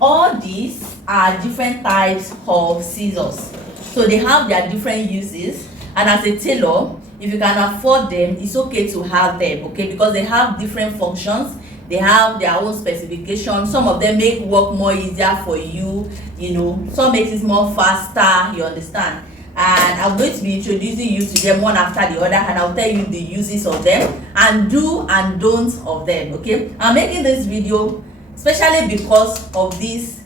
all these are different types of scissors, so they have their different uses, and as a tailor, if you can afford them, it's okay to have them, okay, because they have different functions, they have their own specifications. Some of them make work more easier for you, you know, some makes it more faster, you understand. And I'm going to be introducing you to them one after the other, and I'll tell you the uses of them and do and don'ts of them, okay. I'm making this video especially because of this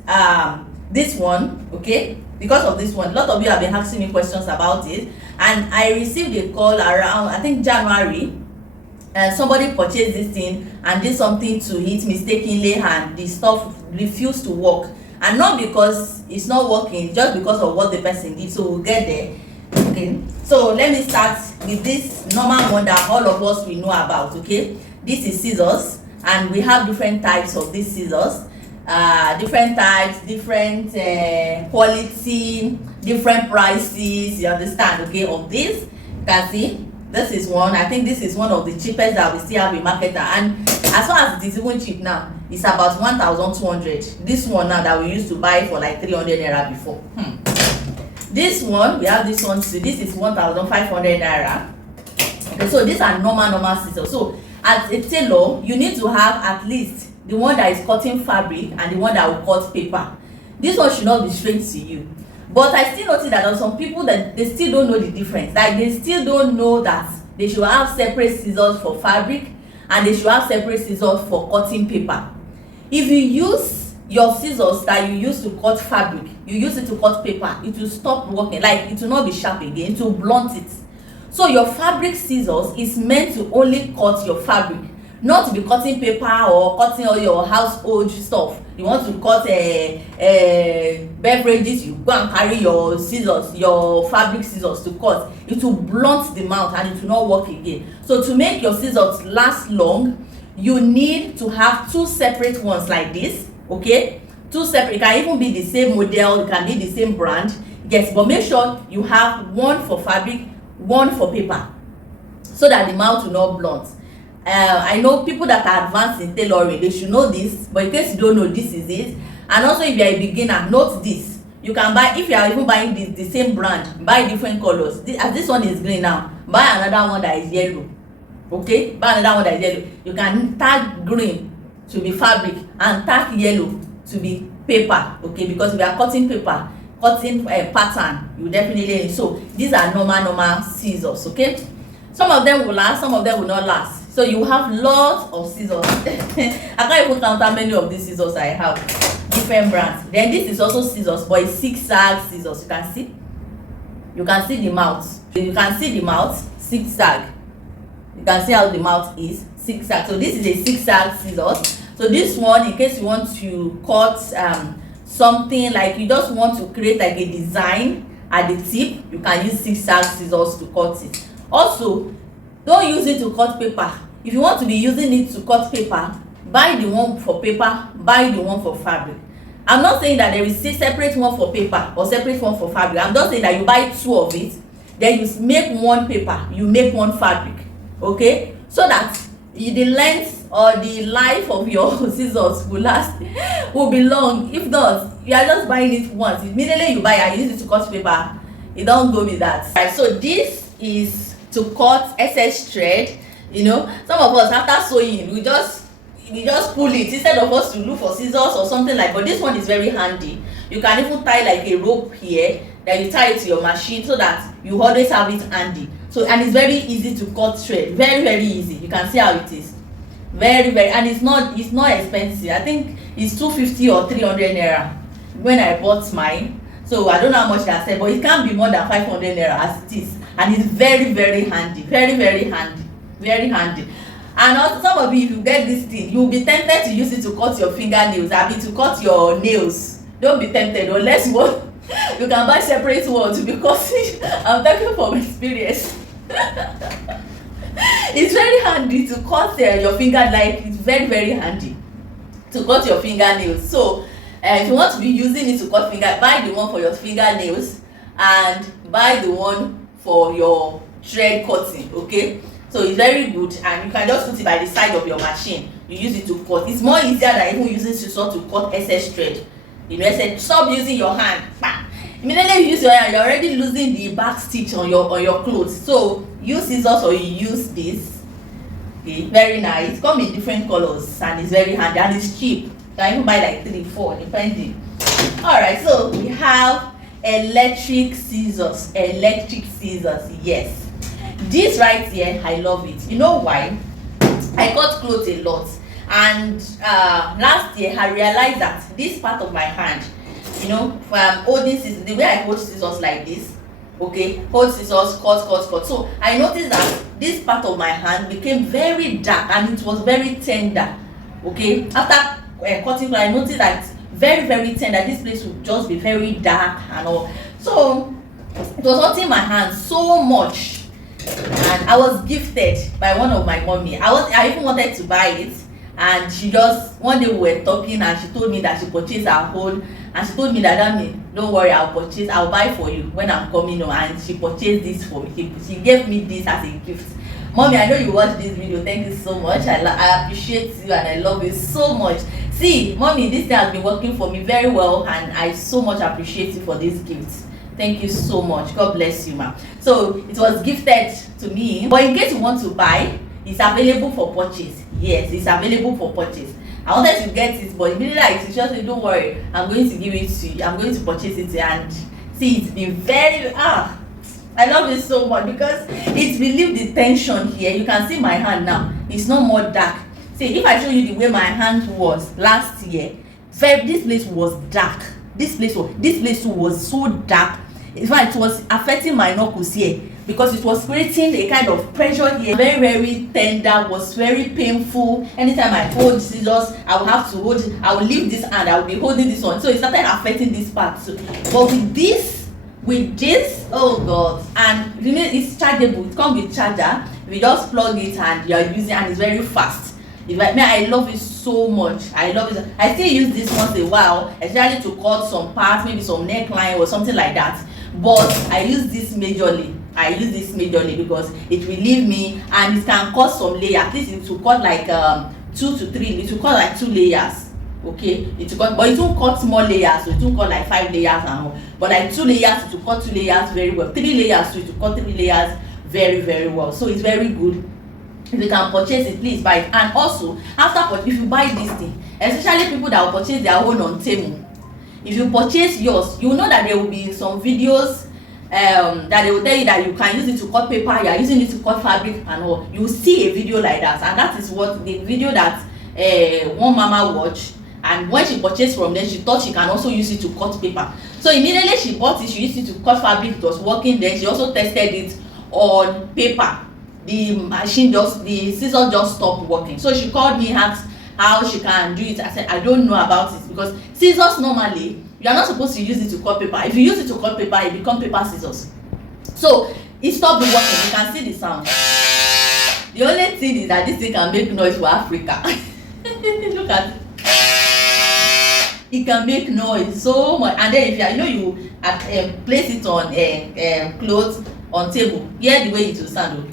one, okay, because of this one. A lot of you have been asking me questions about it, and I received a call around, I think, January, and somebody purchased this thing and did something to it mistakenly, and the stuff refused to work. And not because it's not working, just because of what the person did. So we'll get there, okay. So let me start with this normal one that all of us we know about, okay. This is scissors, and we have different types of these scissors, different types, different quality, different prices, you understand, okay. Of this, you can see this is one. I think this is one of the cheapest that we still have in market now, and as far as it is even cheap now, it's about 1,200. This one now that we used to buy for like 300 naira before. This one, we have this one too. This is 1,500 naira. Okay, so these are normal scissors. So as a tailor, you need to have at least the one that is cutting fabric and the one that will cut paper. This one should not be strange to you. But I still notice that there are some people that they still don't know the difference. Like they still don't know that they should have separate scissors for fabric and they should have separate scissors for cutting paper. If you use your scissors that you use to cut fabric, you use it to cut paper, it will stop working. Like it will not be sharp again, it will blunt it. So your fabric scissors is meant to only cut your fabric, not to be cutting paper or cutting all your household stuff. You want to cut beverages, you go and carry your scissors, your fabric scissors to cut. It will blunt the mouth and it will not work again. So to make your scissors last long, you need to have two separate ones like this, okay. Two separate. It can even be the same model, it can be the same brand, yes, but make sure you have one for fabric, one for paper, so that the mouth will not blunt. I know people that are advanced in tailoring, they should know this, but in case you don't know, this is it. And also, if you are a beginner, note this. You can buy, if you are even buying the same brand, buy different colors. As this one is green now, buy another one that is yellow, okay. Buy another one that is yellow. You can tag green to be fabric and tag yellow to be paper, okay, because we are cutting paper, cutting pattern, you definitely need. So these are normal scissors, okay. Some of them will last, some of them will not last. So you have lots of scissors. I can't even count how many of these scissors I have. Different brands. Then this is also scissors, but it's zigzag scissors. You can see. You can see the mouth. You can see the mouth, zigzag. You can see how the mouth is, zigzag. So this is a zigzag scissors. So this one, in case you want to cut something, like you just want to create like a design at the tip, you can use zigzag scissors to cut it. Also, don't use it to cut paper. If you want to be using it to cut paper, buy the one for paper, buy the one for fabric. I'm not saying that there is a separate one for paper or separate one for fabric. I'm just saying that you buy two of it, then you make one paper, you make one fabric, okay, so that the length or the life of your scissors will last, will be long. If not, you are just buying it once, immediately you buy and use it to cut paper, it don't go with that. Right, so this is to cut excess thread. You know, some of us after sewing, we just pull it instead of us to look for scissors or something like. But this one is very handy. You can even tie like a rope here, then you tie it to your machine so that you always have it handy. So, and it's very easy to cut thread, very easy. You can see how it is, very, and it's not expensive. I think it's 250 or 300 naira when I bought mine. So I don't know how much that said, but it can't be more than 500 naira as it is, and it's very handy, very handy. And also, some of you, if you get this thing, you will be tempted to use it to cut your fingernails, to cut your nails. Don't be tempted unless you want. You can buy separate ones, because I'm talking from experience. It's very handy to cut your finger, like it's very handy to cut your fingernails. So if you want to be using it to cut finger, buy the one for your fingernails and buy the one for your thread cutting, okay. So it's very good, and you can just put it by the side of your machine. You use it to cut. It's more easier than even using scissors to cut excess thread. You know, I said stop using your hand. Bam. Immediately you use your hand, you're already losing the back stitch on your clothes. So use scissors or you use this. Okay, very nice. Come in different colors and it's very handy and it's cheap. You can even buy like 3, 4 depending. Alright, so we have electric scissors. Electric scissors, yes. This right here, I love it. You know why? I cut clothes a lot, and last year I realized that this part of my hand, you know, from holding scissors, the way I hold scissors like this, okay, hold scissors, cut. So I noticed that this part of my hand became very dark and it was very tender. Okay, after cutting, I noticed that very tender. This place would just be very dark and all. So it was hurting my hand so much. And I was gifted by one of my mommy. I even wanted to buy it, and she just one day we were talking and she told me that she purchased her own, and she told me that don't worry, I'll buy for you when I'm coming home. And she purchased this for me. She gave me this as a gift. Mommy, I know you watched this video. Thank you so much. I appreciate you and I love you so much. See, mommy, this thing has been working for me very well, and I so much appreciate you for this gift. Thank you so much. God bless you, ma'am. So it was gifted to me. But in case you want to buy, it's available for purchase. Yes, it's available for purchase. I wanted to get it, but immediately I just said, don't worry, I'm going to give it to you. I'm going to purchase it, and see, it's been very I love it so much because it relieved the tension here. You can see my hand now. It's no more dark. See, if I show you the way my hand was last year, this place was dark. This place was so dark. In fact, it was affecting my knuckles here because it was creating a kind of pressure here. Very tender, was very painful. Anytime I hold scissors, I will have to hold, I will leave this hand, I will be holding this one. So it started affecting this part too. But with this, oh god, and you know, it's chargeable. It comes with charger. We just plug it and you are using, and it's very fast. I love it so much. I love it. I still use this once in a while, especially to cut some parts, maybe some neckline or something like that. But I use this majorly. Because it will leave me, and it can cut some layer. At least it will cut like 2 to 3. It will cut like 2 layers. Okay, it will cut, but it won't cut small layers. So it won't cut like 5 layers and all. But like 2 layers, it will cut 2 layers very well. 3 layers, so it will cut 3 layers very well. So it's very good. If you can purchase it, please buy it. And also, if you buy this thing, especially people that will purchase their own on Temu, if you purchase yours, you know that there will be some videos that they will tell you that you can use it to cut paper, you are using it to cut fabric and all. You will see a video like that, and that is what the video that one mama watched. And when she purchased from them, she thought she can also use it to cut paper. So immediately she bought it, she used it to cut fabric. It was working. Then she also tested it on paper. The scissors just stopped working. So she called me, asked how she can do it. I said I don't know about it, because scissors normally you are not supposed to use it to cut paper. If you use it to cut paper, it becomes paper scissors. So it stopped working. You can see the sound. The only thing is that this thing can make noise for Africa. Look at it. It can make noise so much. And then if you place it on clothes on table, hear the way it will sound.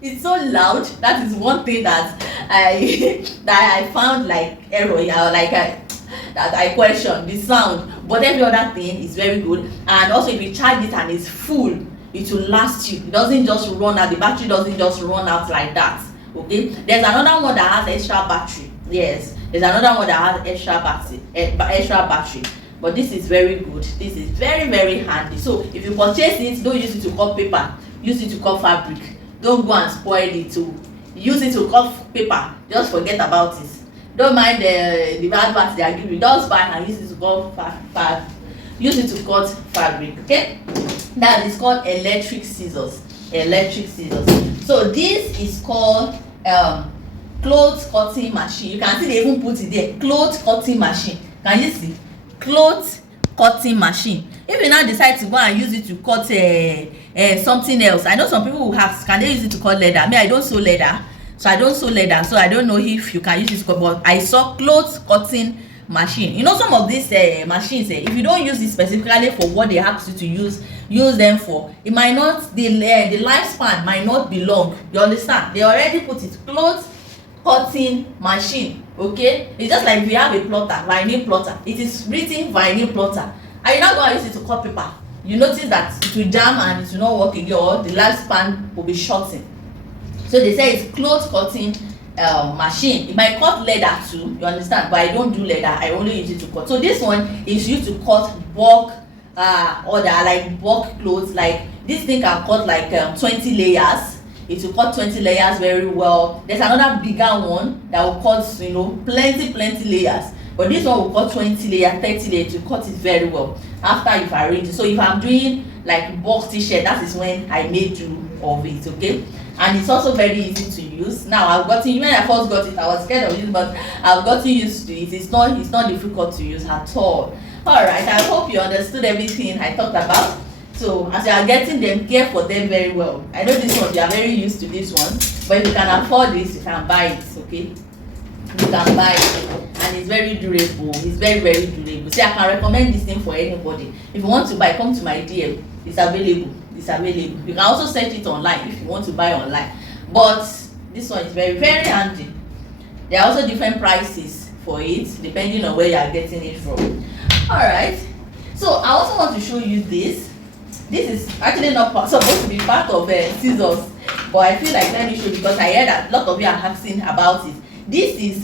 It's so loud. That is one thing that I found like error, that I question the sound. But every other thing is very good. And also, if you charge it and it's full, it will last you. It doesn't just run out. The battery doesn't just run out like that. Okay, there's another one that has extra battery. Yes, there's another one that has extra battery. But this is very good. This is very handy. So if you purchase it, don't use it to cut paper. Use it to cut fabric. Don't go and spoil it too. Use it to cut paper. Just forget about it. Don't mind the adverts they are giving. Just buy and use it to cut use it to cut fabric. Okay, that is called electric scissors. So this is called clothes cutting machine. You can see they even put it there, clothes cutting machine. Can you see? Clothes cutting machine. If you now decide to go and use it to cut something else, I know some people will ask, can they use it to cut leather? I don't sew leather, so I don't know if you can use it to cut. But I saw clothes cutting machine. You know, some of these machines, if you don't use it specifically for what they ask you to use them for, it might not, the lifespan might not be long. You understand? They already put it, clothes cutting machine. Okay, it's just like if you have a plotter, vinyl plotter, it is written vinyl plotter, and you're not going to use it to cut paper. You notice that it will jam and it will not work again, or the lifespan will be shortened. So they say it's cloth cutting machine. It might cut leather too, you understand, but I don't do leather, I only use it to cut. So this one is used to cut bulk order, like bulk clothes. Like this thing can cut like 20 layers. It will cut 20 layers very well. There's another bigger one that will cut, you know, plenty layers, but this one will cut 20 layers, 30 layers. To cut it very well after you've arranged it. So if I'm doing like bulk t-shirt, that is when I made do of it. Okay, and it's also very easy to use. Now I've gotten, when I first got it, I was scared of it, but I've gotten used to it. It's not difficult to use at all. All right, I hope you understood everything I talked about. So as you are getting them, care for them very well. I know this one, you are very used to this one, but if you can afford this, you can buy it. Okay, you can buy it, and it's very durable. It's very durable. See, I can recommend this thing for anybody. If you want to buy, come to my DM. It's available. It's available. You can also search it online if you want to buy online, but this one is very handy. There are also different prices for it depending on where you are getting it from. All right, so I also want to show you this. This is actually not supposed to be part of scissors, but I feel like let me show you because I heard that a lot of you are asking about it. This is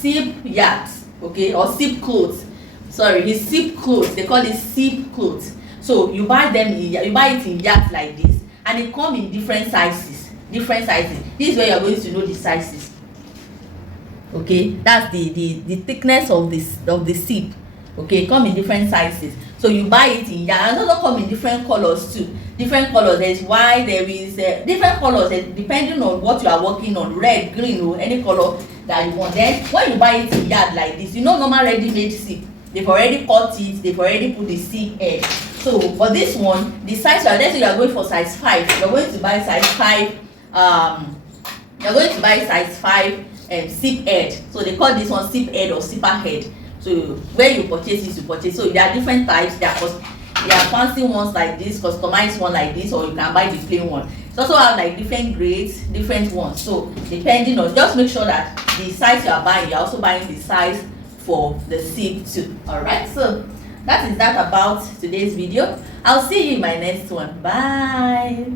zip yards, okay, or zip clothes. Sorry, it's zip clothes. They call it zip clothes. So you buy them you buy it in yards like this, and they come in different sizes. This is where you are going to know the sizes. Okay, that's the thickness of the zip. Okay, come in different sizes. So you buy it in yards, and also come in different colors too. Different colors. There is white, there is different colors depending on what you are working on, red, green, or any color that you want. Then when you buy it in yard like this, you know, normal ready-made zip, they've already cut it, they've already put the zip head. So for this one, the size, let's say you are going for size 5, you're going to buy size 5 you're going to buy size 5 zip head. So they call this one zip head or zipper head. So where you purchase it, you purchase. So there are different types. There are fancy ones like this, customized one like this, or you can buy the plain one. It also have like different grades, different ones. So depending on, just make sure that the size you are buying, you're also buying the size for the zip too. Alright, so that is that about today's video. I'll see you in my next one. Bye.